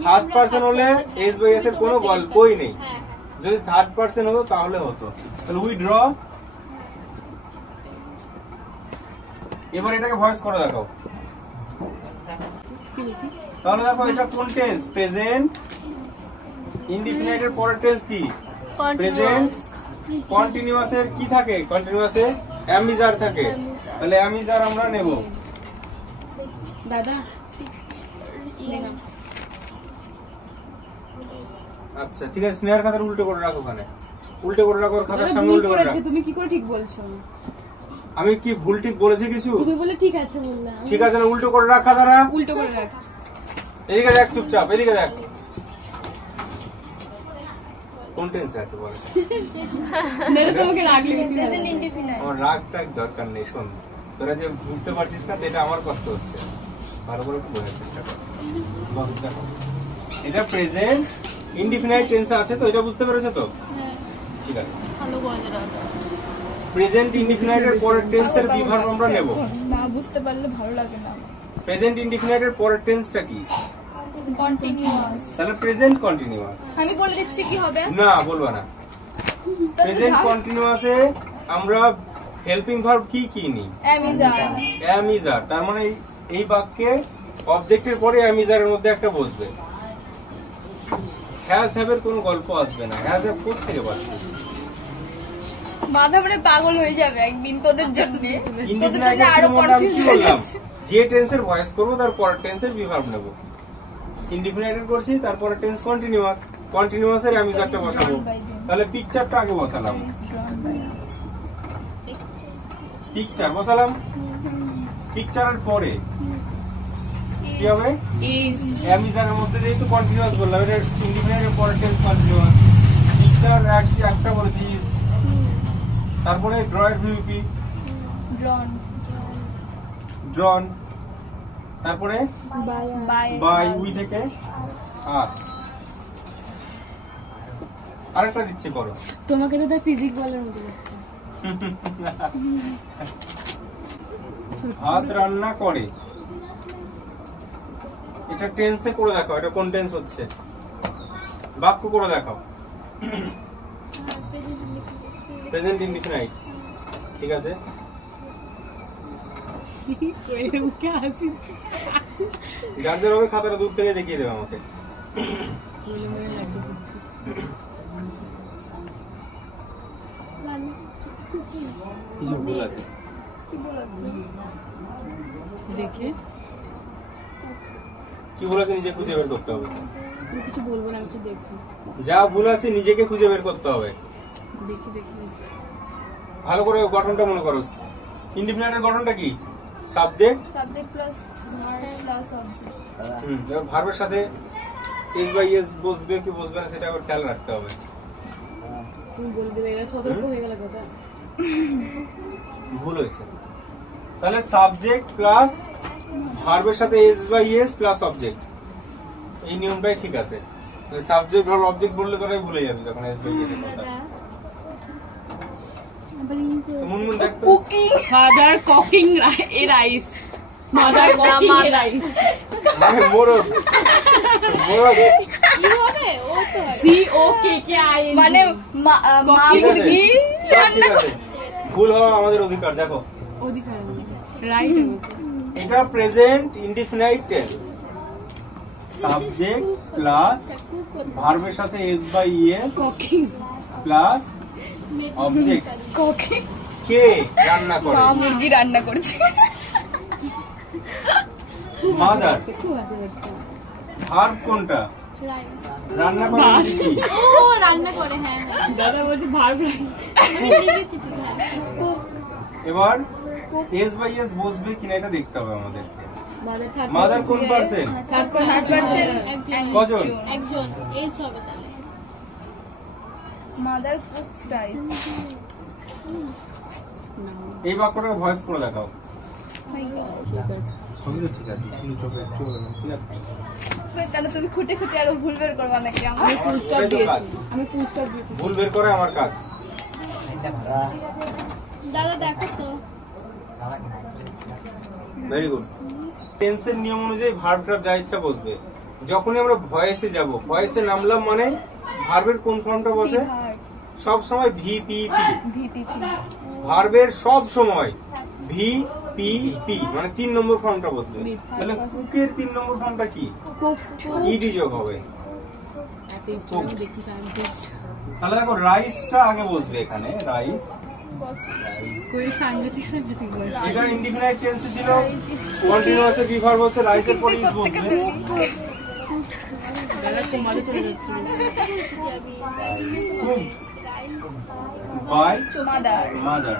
First percent হলে এস বাই এস এর কোনো গল্পই নেই। যদি থার্ড পার্সেন্ট হতো তাহলে হতো। তাহলে উই ড্র। এবার এটাকে ভয়েস করে দেখাও। তাহলে দেখো এটা কোন টেন্স? প্রেজেন্ট ইনডিফিনাইট এর পরের টেন্স কি? প্রেজেন্ট। কন্টিনিউয়াস এর কি থাকে? কন্টিনিউয়াস এ অ্যামিজার থাকে, তাহলে অ্যামিজার আমরা নেব। দাদা আচ্ছা ঠিক আছে, স্নেহার খাতার উল্টো করে রাখো, ওখানে উল্টো করে রাখো, খাতার সামনে উল্টো করে রাখো। তুমি কি করে ঠিক বলছো? আমি কি ভুল ঠিক বলেছি কিছু? তুমি বলে ঠিক আছে বললাম। ঠিক আছে না, উল্টো করে রাখ খাতাটা। উল্টো করে রাখ। এদিকে দেখ চুপচাপ, এদিকে দেখ কোন টেন্স আছে বল। তোমাকে রাগ লেগেছে। Present indefinite. আমার রাগটা দরকার নেই, শোন তোরা যে বুঝতে পারছিস না এটা আমার কষ্ট হচ্ছে, ভালো করে বোঝার চেষ্টা কর। এটা প্রেজেন্ট ইনডিফিনাইট টেন্স আছে তো, এটা বুঝতে পেরেছো তো? ঠিক আছে, ভালো বলে দাদা। প্রেজেন্ট ইনডিফিনাইট এর পরের টেন্সের বিভাগ আমরা নেব। না বুঝতে পারলে ভালো লাগে না। প্রেজেন্ট ইনডিফিনাইট এর পরের টেন্সটা কি? কন্টিনিউয়াস। তাহলে প্রেজেন্ট কন্টিনিউয়াস। আমি বলে দিচ্ছি কি হবে। না বলবা না। প্রেজেন্ট কন্টিনিউয়াসে আমরা হেল্পিং ভার্ব কি কি নিই? অ্যামিজার। অ্যামিজার। তার মানে এই বাক্যে অবজেক্টের পরে অ্যামিজারের মধ্যে একটা বসবে। হ্যাজ হ্যাভের কোনো গল্প আসবে না। হ্যাজ হ্যাভ কোথা থেকে পাচ্ছি? মাথা মানে পাগল হয়ে যাবে একদিন তোদের জন্য। তোদের ইনডিফিনাইট জন্য আরো কনফিউজ হয়ে বললাম, যাচ্ছে। যে টেন্সের ভয়েস করবো তার পরের টেন্সের বিভাগ নেব। ইনডিফিনাইট করছি, তারপরে টেন্স কন্টিনিউয়াস, কন্টিনিউয়াসের অ্যামিজারটা বসাবো। তাহলে পিকচারটা আগে বসালাম, পিকচার বসালাম। পিকচারের পরে কি হবে? ইজ অ্যামিজারের মধ্যে যেহেতু কন্টিনিউয়াস বললাম, এটা ইনডিফিনাইটের পরের টেন্স কন্টিনিউয়াস। পিকচার একটা বলেছি, তারপরে ড্র এর ভিউপি ড্রন। ড্রন, তারপরে বাই। বাই উই থেকে আস। আরেকটা দিচ্ছি করো। তোমাকে তো ফিজিক্স বলার মতো লাগছে। ভাত রান্না করে, এটা টেন্সে করে দেখাও। এটা কোন টেন্স হচ্ছে? বাক্য করে দেখাও। Present indefinite. ঠিক আছে, মুখে হাসি যার যার হবে খাতাটা দূর থেকে দেখিয়ে দেবে আমাকে। বলে মনে লাগবে বুঝছো। কিছু ভুল আছে দেখে কি ভুল আছে নিজে খুঁজে বের করতে হবে। আমি কিছু বলবো না, কিছু দেখবো। যা ভুল আছে নিজেকে খুঁজে বের করতে হবে। দেখি দেখি ভালো করে গঠনটা মনে করো। ইনডিফিনাইটের গঠনটা কি? Subject subject plus verb plus object. এবার ভার্বের সাথে এস বাই এস বসবে কি বসবে না সেটা আবার খেয়াল রাখতে হবে। তুমি বলবে দেখে সতর্ক হয়ে গেল কথা। ভুল হয়েছে। তাহলে সাবজেক্ট প্লাস ভার্বের সাথে S by S plus object, এই নিয়মটাই ঠিক আছে। সাবজেক্ট ভার্ব অবজেক্ট বললে তোরাই ভুলে যাবি তখন এস বাই এস এর কথা। মুনমুন দেখতো cooking father cooking a rice mother cooking a rice মানে মোরগ মোরগ কি হবে ও তো C O K K I মানে মা ঠিক আছে, মুরগি সব ঠিক আছে। ভুল হওয়া আমাদের অধিকার। দেখো অধিকার রাইট এটা present indefinite tense, subject plus ভার্বের সাথে S by es cooking plus object. Cooking কে রান্না করে? মা মুরগি রান্না করছে মাদার। ভার্ব কোনটা? রান্না করে কি? ও রান্না করে হ্যাঁ হ্যাঁ দাদা বলছে ভার্ব রাইস আমি লিখেছি ঠিক আছে কুক এবার এস বাই এস বসবে কিনা এটা দেখতে হবে আমাদের। দাদা থার্ড মাদার কোন পার্সেন্ট? কজন? একজন এস হবে তাহলে মাদার কুকস রাইস এই বাক্যটাকে ভয়েস করে দেখাও। সবই তো ঠিক আছে, কিন্তু চোখে একটু হবে না, ঠিক আছে? কেন তুমি খুঁটে খুঁটে আরো ভুল বের করবা নাকি আমার আমি ফুল স্টপ এটাই তো কাজ। দিয়েছি আমি ফুল স্টপ দিয়েছি ভুল বের করে আমার কাজ। দাদা দেখো তো ভেরি গুড। টেন্সের নিয়ম অনুযায়ী ভার্বটা যা ইচ্ছা বসবে। যখনই আমরা ভয়েসে যাব, ভয়েসে নামলাম মানে ভার্বের কোন ফর্মটা বসে? সব সময় ভিপিপি। ভিপিপি ভার্বের সব সময় ভিপিপি মানে 3 নম্বর ফর্মটা বসবে। তাহলে কুকের 3 নম্বর ফর্মটা কি? ইডি যোগ হবে। এত ইনস্টাগ্রাম দেখি আমি তাহলে দেখো রাইসটা আগে বসবে এখানে, রাইস। কই সাংঘাতিক বলছে এটা ইনডিফিনাইট টেন্সে ছিল, কন্টিনিউয়াসে বি ভার্ব হচ্ছে, রাইসের পরে ইজ বসবে। দাদা তোমাদের চলে যাচ্ছে কুক বাই মাদার মাদার।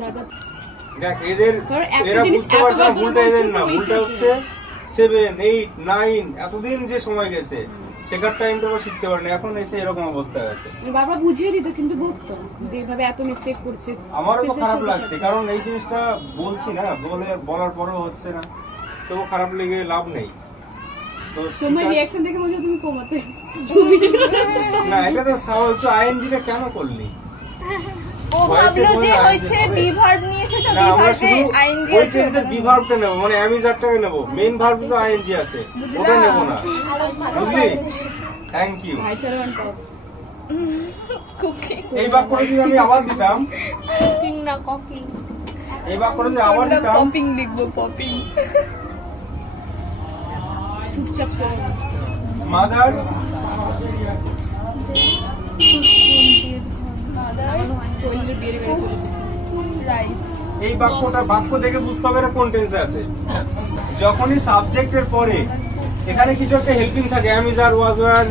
দাদা দেখ এদের ধরো একটা এরা জিনিস বুঝতে পারছে না, এতবার ভুলটা এদের না, তুমি ভুলটা হচ্ছে 7, 8, 9 এতদিন যে সময় গেছে শেখার টাইমটা ওরা শিখতে পারেনি, এখন এসে এরকম অবস্থায় আছে। বাবা বুঝিয়ে দিত কিন্তু বলতো যেভাবে এত মিস্টেক করছে আমারও তো Space এর খারাপ ছোট লাগছে, কারণ এই জিনিসটা বলছি না, বলার পরেও হচ্ছে না, তো খারাপ লেগে লাভ নেই। তো তোমার সেটা- রিঅ্যাকশন দেখে মনে হচ্ছে তুমি কমাতে না এটা তো স্বাভাবিক। আইএনজিটা কেন করলি? ও ভয়েসে ভাবলো যে কোনো হচ্ছে ING বি ভার্ব নিয়েছে তো না, বি আমরা ভার্বে শুধু আইএনজি ওই আছে টেন্সের বি ভার্বটা নেবো, মানে অ্যামিজারটাকে নেবো, মেইন ভার্ব তো আইএনজি আছে, ওটা নেবো না, বুঝলি? Thank you. ভাই ছাড়া অন টপ কুকিং এই বাক্যটা যদি আমি আবার দিতাম, কুকিং না কুকিং এই বাক্যটা যদি আবার আমরা দিতাম, পপিং লিখবো পপিং চুপচাপ সরে মাদার মাদার কোয়েলের বিয়ে বেড়ে চলেছে রাইস এই বাক্য দেখে বুঝতে হবে না কোন টেন্সে আছে। যখনই সাবজেক্টের পরে এখানে কিছু একটা হেল্পিং থাকে, am, are, was, were,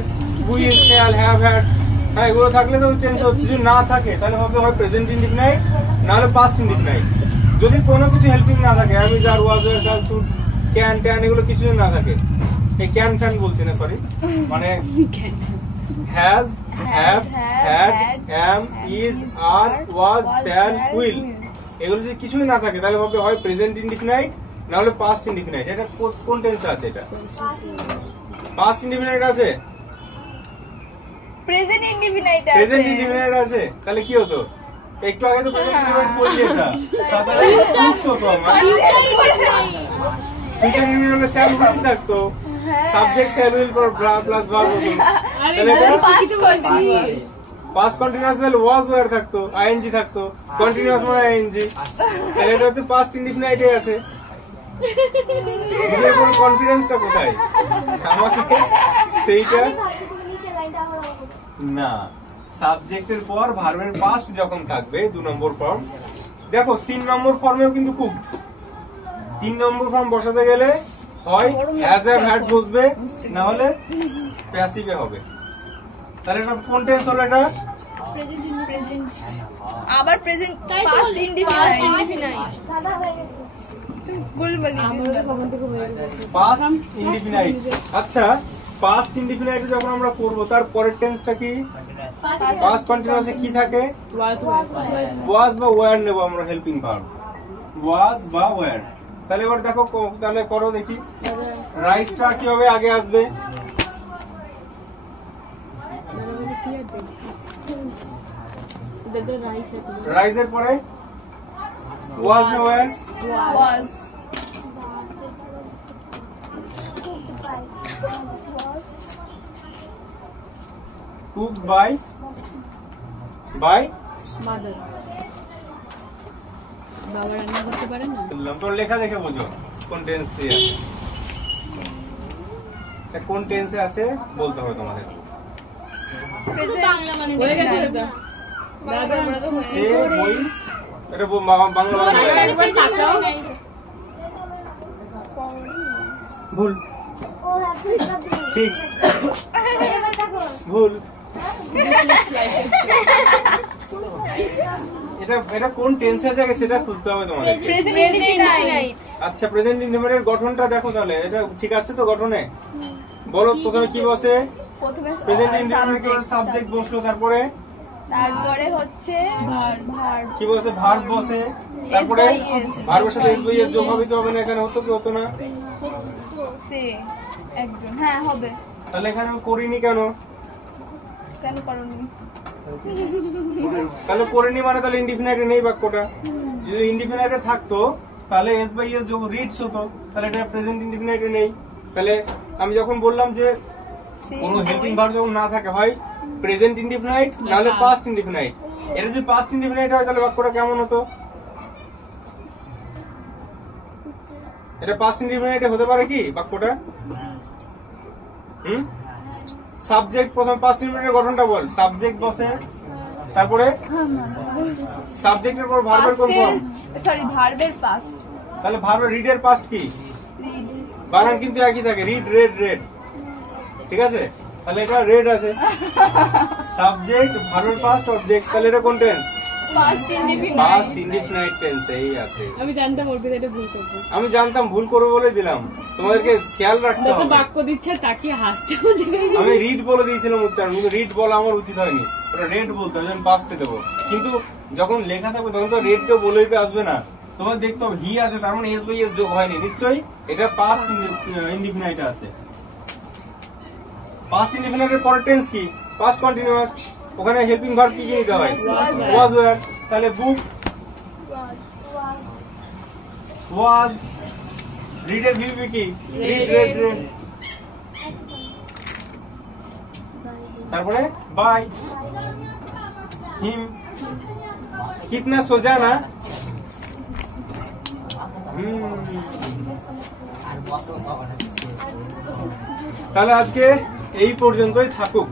will, shall, have, had, হ্যাঁ এগুলো থাকলে তো ওই টেন্স হচ্ছে। যদি না থাকে তাহলে হবে হয় প্রেজেন্ট ইনডিফিনাইট নাহলে পাস্ট ইনডিফিনাইট। যদি কোনো কিছু হেল্পিং না থাকে, am, are, was, were, shall, should, can, ট্যান এগুলো কিছু না থাকে, এই ক্যান ফ্যান বলছি না, সরি, মানে has, have, had, am, is, are, was, shall, will এগুলো যদি কিছুই না থাকে তাহলে হবে হয় প্রেজেন্ট ইনডিফিনাইট না হলে পাস্ট ইনডিফিনাইট। এটা কোন টেন্সে আছে? এটা পাস্ট ইনডিফিনাইট আছে, প্রেজেন্ট ইনডিফিনাইট প্রেজেন্ট আছে ইনডিফিনাইট আছে, তাহলে কি হতো? একটু আগে তো প্রেজেন্ট ইনডিফিনাইট বললি, এটা সাধারণ বুঝছো তো আমার ফিউচার ইনডিফিনাইট স্যাল উইল থাকতো, subject shall will plus verb হতো, আরে তাহলে এটা পাস্ট করছি পাস্ট কন্টিনিউয়াস হলে ওয়াজ ওয়্যার থাকতো, আইএনজি থাকতো, কন্টিনিউয়াস মানে আইএনজি, তাহলে এটা হচ্ছে পাস্ট ইনডিফিনাইটে আছে। নিজের উপর কনফিডেন্সটা কোথায়? আমাকে সেইটা না, সাবজেক্টের পর ভার্বের পাস্ট যখন থাকবে 2 নম্বর ফর্ম। দেখো 3 নম্বর ফর্মেও কিন্তু কুক। 3 নম্বর ফর্ম বসাতে গেলে হয় হ্যাজ, হ্যাভ, হ্যাড বসবে, না হলে প্যাসিভে হবে। তাহলে এটা কোন টেন্স হলো? এটা আবার প্রেজেন্ট পাস্ট ইনডিফিনাইট গুলবলি আমারও কখন থেকে হয়ে গেছে পাস্ট ইনডিফিনাইট। আচ্ছা, পাস্ট ইনডিফিনাইট যখন আমরা করব তার পরের টেন্সটা কি? পাস্ট কন্টিনিউয়াসে কি থাকে? ওয়াজ ওয়াজ বা ওয়্যার নেব আমরা, হেল্পিং ভার্ব ওয়াজ বা ওয়্যার। তাহলে এবার দেখো, তাহলে করো দেখি, রাইসটা কিভাবে আগে আসবে? কি আর দেখি the right side. রাইজের পরে ওয়াজ না were? was cook by by Mother. বাবা রান্না করতে পারে না? বললাম তোর লেখা দেখে বোঝো কোন টেন্সে আছে। এটা কোন টেন্সে আছে বলতে হবে তোমাদের। শুধু বাংলা মানে হয়ে গেছে এটা? বারবার বলে তো হয়ে সে বই এটা বাংলা ওরা বলে তাহলে একবার তাকাও। নাই। ভুল ঠিক ভুল। এটা এটা কোন টেন্সে আছে সেটা খুঁজতে হবে তোমাদের। প্রেজেন্ট ইনডিফিনাইট আচ্ছা প্রেজেন্ট ইনডিফিনাইটের গঠনটা দেখো তাহলে এটা ঠিক আছে তো গঠনে? বলো প্রথমে কি বসে? প্রথমে প্রেজেন্ট ইনডিফিনাইট সাবজেক্ট বসলো, তারপরে তারপরে হচ্ছে ভার্ব কি বসে? ভার্ব বসে, তারপরে ভার্বের সাথে এস বাই এস যোগ হবে কি হবে না? এখানে হতো কি হতো না? সে একজন হ্যাঁ হবে তাহলে এখানে আমি করিনি কেন? কেন করনি তাহলে করিনি মানে তাহলে ইনডিফিনাইটে নেই বাক্যটা। যদি ইনডিফিনাইটে থাকতো তাহলে এস বাই এস যোগ রিডস হতো, তাহলে এটা প্রেজেন্ট ইনডিফিনাইটে নেই। তাহলে আমি যখন বললাম যে কোনো হেল্পিং ভার্ব যখন না থাকে হয় প্রেজেন্ট ইনডিফিনাইট নাহলে পাস্ট ইনডিফিনাইট। এটা যদি পাস্ট ইনডিফিনাইট হয় তাহলে বাক্যটা কেমন হতো? এটা পাস্ট ইনডিফিনাইটে হতে পারে কি বাক্যটা? সাবজেক্ট প্রথম পাস্ট ইনডিফিনাইটের গঠনটা বল। সাবজেক্ট বসে, তারপরে সাবজেক্টের পর ভার্বের কোন ফর্ম? সরি ভার্বের পাস্ট তাহলে ভার্বের রিডের পাস্ট কি? বানান কিন্তু একই থাকে, রিড রেড রেড, ঠিক আছে? তাহলে এটা রেড আছে। সাবজেক্ট ভার্বের পাস্ট অবজেক্ট, তাহলে এটা কোন tense? Past indefinite past indefinite tense এই আছে। আমি জানতাম ওর ভিতরে এটা ভুল করবো। আমি জানতাম ভুল করবো বলে দিলাম, তোমাদেরকে খেয়াল রাখতে যত হবে। বাক্য দিচ্ছে তাকিয়ে হাসছে। আমি রিড বলে দিয়েছিলাম উচ্চারণ, কিন্তু রিড বলা আমার উচিত হয়নি, ওটা রেড বলতে হবে, আমি পাস্টে দেবো। কিন্তু যখন লেখা থাকবে তখন তো রেড কেউ বলেই তো আসবে না, তোমার দেখতে হবে হি আছে তার মানে এস বাই এস যোগ হয়নি, নিশ্চয়ই এটা পাস্ট ইনডিফিনাইট আছে। পাস্ট ইনডিফিনাইটের পরের টেন্স কি? Past continuous. ওখানে হেল্পিং ভার্ব কি কি নিতে হয়? ওয়াজ ওয়্যার। তাহলে বুক ওয়াজ, রিডের ভিভি কি? Read red red. তারপরে বাই হিম, কিতনা সোজা না? তাহলে আজকে এই পর্যন্তই থাকুক।